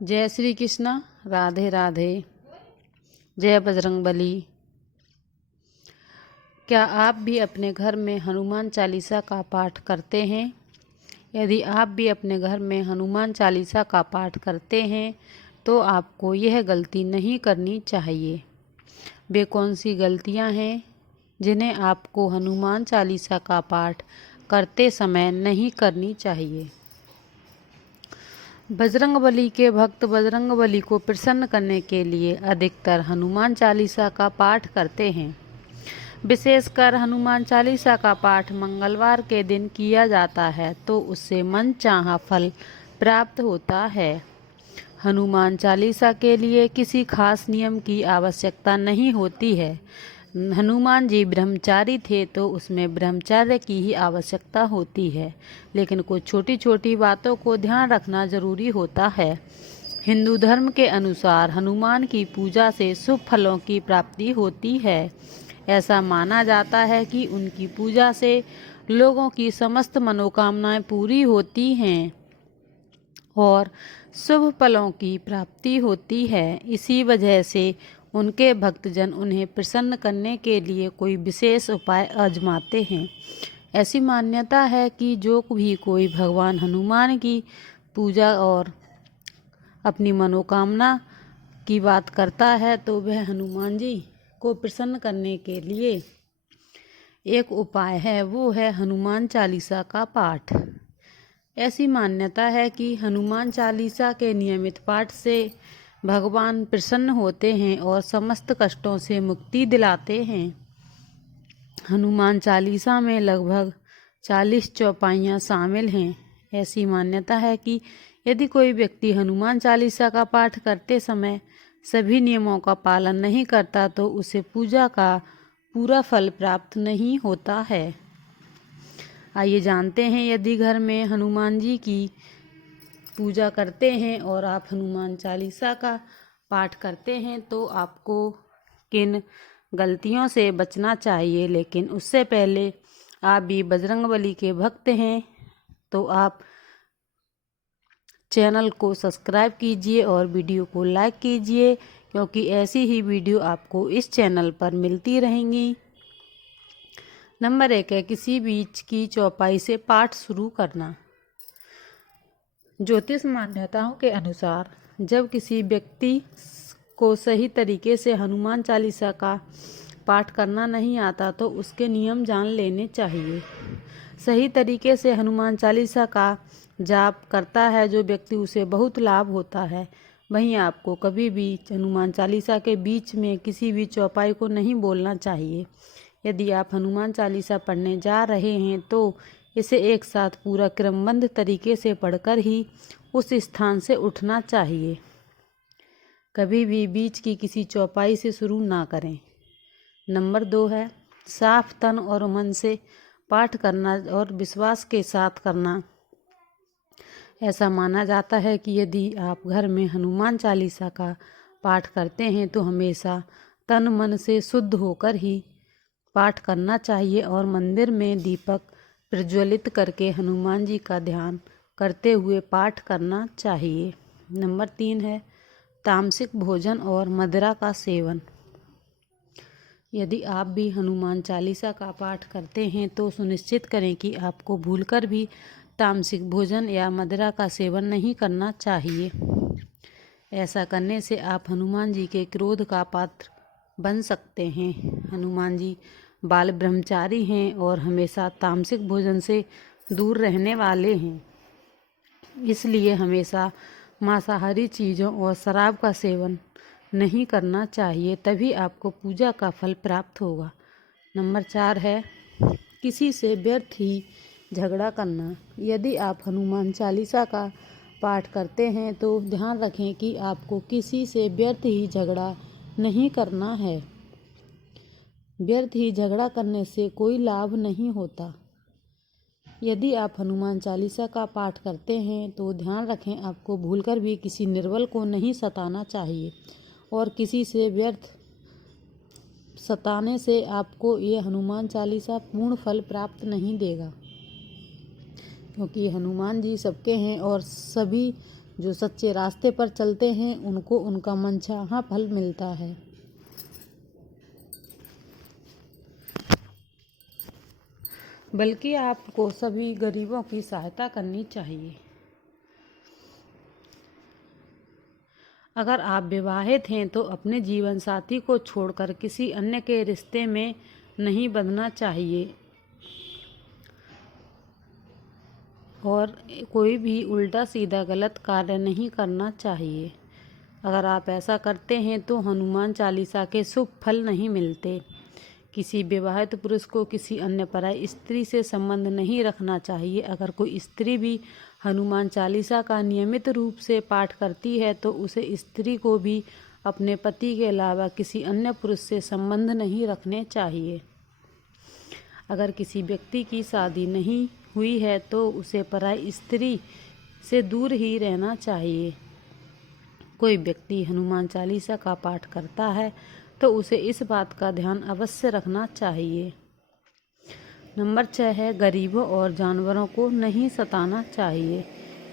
जय श्री कृष्ण। राधे राधे। जय बजरंगबली। क्या आप भी अपने घर में हनुमान चालीसा का पाठ करते हैं? यदि आप भी अपने घर में हनुमान चालीसा का पाठ करते हैं तो आपको यह गलती नहीं करनी चाहिए। वे कौन सी गलतियां हैं जिन्हें आपको हनुमान चालीसा का पाठ करते समय नहीं करनी चाहिए? बजरंगबली के भक्त बजरंगबली को प्रसन्न करने के लिए अधिकतर हनुमान चालीसा का पाठ करते हैं। विशेषकर हनुमान चालीसा का पाठ मंगलवार के दिन किया जाता है तो उससे मनचाहा फल प्राप्त होता है। हनुमान चालीसा के लिए किसी खास नियम की आवश्यकता नहीं होती है। हनुमान जी ब्रह्मचारी थे तो उसमें ब्रह्मचर्य की ही आवश्यकता होती है, लेकिन कुछ छोटी छोटी बातों को ध्यान रखना जरूरी होता है। हिंदू धर्म के अनुसार हनुमान की पूजा से शुभ फलों की प्राप्ति होती है। ऐसा माना जाता है कि उनकी पूजा से लोगों की समस्त मनोकामनाएं पूरी होती हैं और शुभ फलों की प्राप्ति होती है। इसी वजह से उनके भक्तजन उन्हें प्रसन्न करने के लिए कोई विशेष उपाय आजमाते हैं। ऐसी मान्यता है कि जो भी कोई भगवान हनुमान की पूजा और अपनी मनोकामना की बात करता है तो वह हनुमान जी को प्रसन्न करने के लिए एक उपाय है, वो है हनुमान चालीसा का पाठ। ऐसी मान्यता है कि हनुमान चालीसा के नियमित पाठ से भगवान प्रसन्न होते हैं और समस्त कष्टों से मुक्ति दिलाते हैं। हनुमान चालीसा में लगभग 40 चौपाइयाँ शामिल हैं। ऐसी मान्यता है कि यदि कोई व्यक्ति हनुमान चालीसा का पाठ करते समय सभी नियमों का पालन नहीं करता तो उसे पूजा का पूरा फल प्राप्त नहीं होता है। आइए जानते हैं, यदि घर में हनुमान जी की पूजा करते हैं और आप हनुमान चालीसा का पाठ करते हैं तो आपको किन गलतियों से बचना चाहिए। लेकिन उससे पहले आप भी बजरंगबली के भक्त हैं तो आप चैनल को सब्सक्राइब कीजिए और वीडियो को लाइक कीजिए, क्योंकि ऐसी ही वीडियो आपको इस चैनल पर मिलती रहेंगी। नंबर 1 है किसी बीच की चौपाई से पाठ शुरू करना। ज्योतिष मान्यताओं के अनुसार जब किसी व्यक्ति को सही तरीके से हनुमान चालीसा का पाठ करना नहीं आता तो उसके नियम जान लेने चाहिए। सही तरीके से हनुमान चालीसा का जाप करता है जो व्यक्ति, उसे बहुत लाभ होता है। वहीं आपको कभी भी हनुमान चालीसा के बीच में किसी भी चौपाई को नहीं बोलना चाहिए। यदि आप हनुमान चालीसा पढ़ने जा रहे हैं तो इसे एक साथ पूरा क्रमबद्ध तरीके से पढ़कर ही उस स्थान से उठना चाहिए। कभी भी बीच की किसी चौपाई से शुरू ना करें। नंबर 2 है साफ तन और मन से पाठ करना और विश्वास के साथ करना। ऐसा माना जाता है कि यदि आप घर में हनुमान चालीसा का पाठ करते हैं तो हमेशा तन मन से शुद्ध होकर ही पाठ करना चाहिए और मंदिर में दीपक प्रज्वलित करके हनुमान जी का ध्यान करते हुए पाठ करना चाहिए। नंबर 3 है तामसिक भोजन और मदिरा का सेवन। यदि आप भी हनुमान चालीसा का पाठ करते हैं तो सुनिश्चित करें कि आपको भूलकर भी तामसिक भोजन या मदिरा का सेवन नहीं करना चाहिए। ऐसा करने से आप हनुमान जी के क्रोध का पात्र बन सकते हैं। हनुमान जी बाल ब्रह्मचारी हैं और हमेशा तामसिक भोजन से दूर रहने वाले हैं, इसलिए हमेशा मांसाहारी चीज़ों और शराब का सेवन नहीं करना चाहिए, तभी आपको पूजा का फल प्राप्त होगा। नंबर 4 है किसी से व्यर्थ ही झगड़ा करना। यदि आप हनुमान चालीसा का पाठ करते हैं तो ध्यान रखें कि आपको किसी से व्यर्थ ही झगड़ा नहीं करना है। व्यर्थ ही झगड़ा करने से कोई लाभ नहीं होता। यदि आप हनुमान चालीसा का पाठ करते हैं तो ध्यान रखें आपको भूलकर भी किसी निर्बल को नहीं सताना चाहिए और किसी से व्यर्थ सताने से आपको ये हनुमान चालीसा पूर्ण फल प्राप्त नहीं देगा, क्योंकि हनुमान जी सबके हैं और सभी जो सच्चे रास्ते पर चलते हैं उनको उनका मनचाहा फल मिलता है। बल्कि आपको सभी गरीबों की सहायता करनी चाहिए। अगर आप विवाहित हैं तो अपने जीवन साथी को छोड़कर किसी अन्य के रिश्ते में नहीं बंधना चाहिए और कोई भी उल्टा सीधा गलत कार्य नहीं करना चाहिए। अगर आप ऐसा करते हैं तो हनुमान चालीसा के शुभ फल नहीं मिलते। किसी विवाहित पुरुष को किसी अन्य पराई स्त्री से संबंध नहीं रखना चाहिए। अगर कोई स्त्री भी हनुमान चालीसा का नियमित रूप से पाठ करती है तो उसे स्त्री को भी अपने पति के अलावा किसी अन्य पुरुष से संबंध नहीं रखने चाहिए। अगर किसी व्यक्ति की शादी नहीं हुई है तो उसे पराई स्त्री से दूर ही रहना चाहिए। कोई व्यक्ति हनुमान चालीसा का पाठ करता है तो उसे इस बात का ध्यान अवश्य रखना चाहिए। नंबर 6 है, गरीबों और जानवरों को नहीं सताना चाहिए।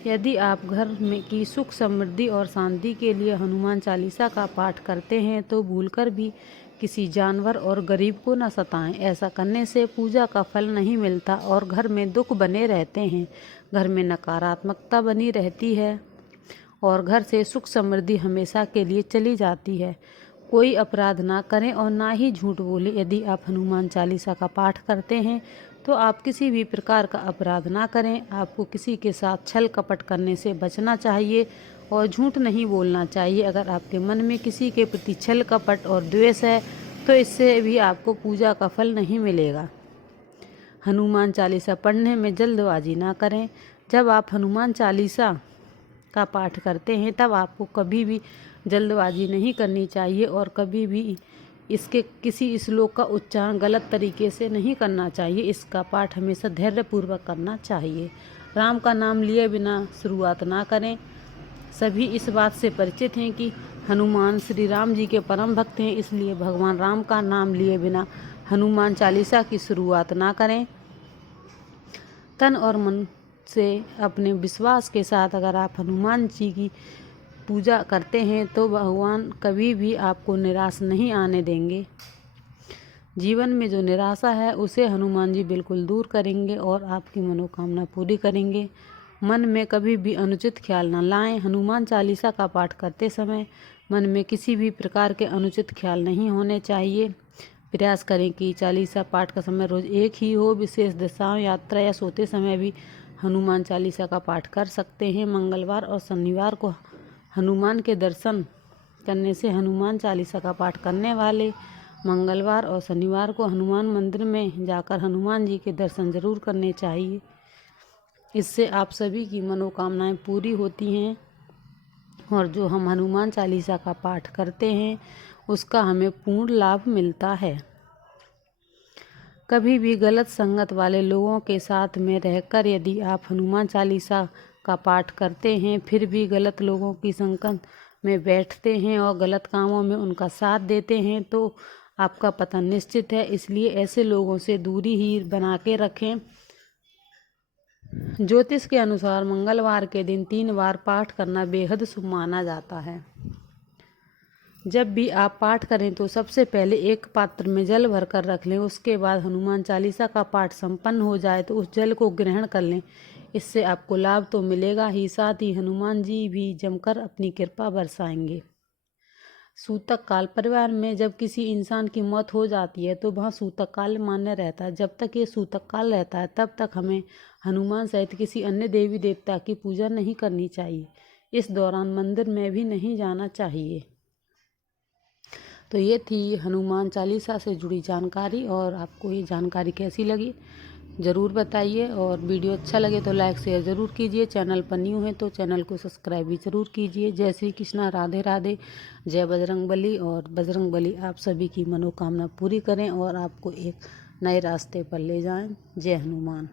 यदि आप घर में की सुख समृद्धि और शांति के लिए हनुमान चालीसा का पाठ करते हैं तो भूलकर भी किसी जानवर और गरीब को न सताएं। ऐसा करने से पूजा का फल नहीं मिलता और घर में दुख बने रहते हैं। घर में नकारात्मकता बनी रहती है और घर से सुख समृद्धि हमेशा के लिए चली जाती है। कोई अपराध ना करें और ना ही झूठ बोलें। यदि आप हनुमान चालीसा का पाठ करते हैं तो आप किसी भी प्रकार का अपराध ना करें। आपको किसी के साथ छल कपट करने से बचना चाहिए और झूठ नहीं बोलना चाहिए। अगर आपके मन में किसी के प्रति छल कपट और द्वेष है तो इससे भी आपको पूजा का फल नहीं मिलेगा। हनुमान चालीसा पढ़ने में जल्दबाजी ना करें। जब आप हनुमान चालीसा का पाठ करते हैं तब आपको कभी भी जल्दबाजी नहीं करनी चाहिए और कभी भी इसके किसी श्लोक का उच्चारण गलत तरीके से नहीं करना चाहिए। इसका पाठ हमेशा धैर्यपूर्वक करना चाहिए। राम का नाम लिए बिना शुरुआत ना करें। सभी इस बात से परिचित हैं कि हनुमान श्री राम जी के परम भक्त हैं, इसलिए भगवान राम का नाम लिए बिना हनुमान चालीसा की शुरुआत ना करें। तन और मन से अपने विश्वास के साथ अगर आप हनुमान जी की पूजा करते हैं तो भगवान कभी भी आपको निराश नहीं आने देंगे। जीवन में जो निराशा है उसे हनुमान जी बिल्कुल दूर करेंगे और आपकी मनोकामना पूरी करेंगे। मन में कभी भी अनुचित ख्याल न लाएं। हनुमान चालीसा का पाठ करते समय मन में किसी भी प्रकार के अनुचित ख्याल नहीं होने चाहिए। प्रयास करें कि चालीसा पाठ का समय रोज एक ही हो। विशेष दशाओं, यात्रा या सोते समय भी हनुमान चालीसा का पाठ कर सकते हैं। मंगलवार और शनिवार को हनुमान के दर्शन करने से हनुमान चालीसा का पाठ करने वाले मंगलवार और शनिवार को हनुमान मंदिर में जाकर हनुमान जी के दर्शन जरूर करने चाहिए। इससे आप सभी की मनोकामनाएं पूरी होती हैं और जो हम हनुमान चालीसा का पाठ करते हैं उसका हमें पूर्ण लाभ मिलता है। कभी भी गलत संगत वाले लोगों के साथ में रहकर यदि आप हनुमान चालीसा का पाठ करते हैं फिर भी गलत लोगों की संगत में बैठते हैं और गलत कामों में उनका साथ देते हैं तो आपका पतन निश्चित है। इसलिए ऐसे लोगों से दूरी ही बना के रखें। ज्योतिष के अनुसार मंगलवार के दिन 3 बार पाठ करना बेहद शुभ माना जाता है। जब भी आप पाठ करें तो सबसे पहले एक पात्र में जल भरकर रख लें। उसके बाद हनुमान चालीसा का पाठ संपन्न हो जाए तो उस जल को ग्रहण कर लें। इससे आपको लाभ तो मिलेगा ही, साथ ही हनुमान जी भी जमकर अपनी कृपा बरसाएंगे। सूतक काल, परिवार में जब किसी इंसान की मौत हो जाती है तो वह सूतक काल मान्य रहता है। जब तक ये सूतक काल रहता है तब तक हमें हनुमान सहित किसी अन्य देवी देवता की पूजा नहीं करनी चाहिए। इस दौरान मंदिर में भी नहीं जाना चाहिए। तो ये थी हनुमान चालीसा से जुड़ी जानकारी और आपको ये जानकारी कैसी लगी ज़रूर बताइए और वीडियो अच्छा लगे तो लाइक शेयर ज़रूर कीजिए। चैनल पर न्यू है तो चैनल को सब्सक्राइब भी ज़रूर कीजिए। जय श्री कृष्णा, राधे राधे, जय बजरंगबली। और बजरंगबली आप सभी की मनोकामना पूरी करें और आपको एक नए रास्ते पर ले जाएं। जय हनुमान।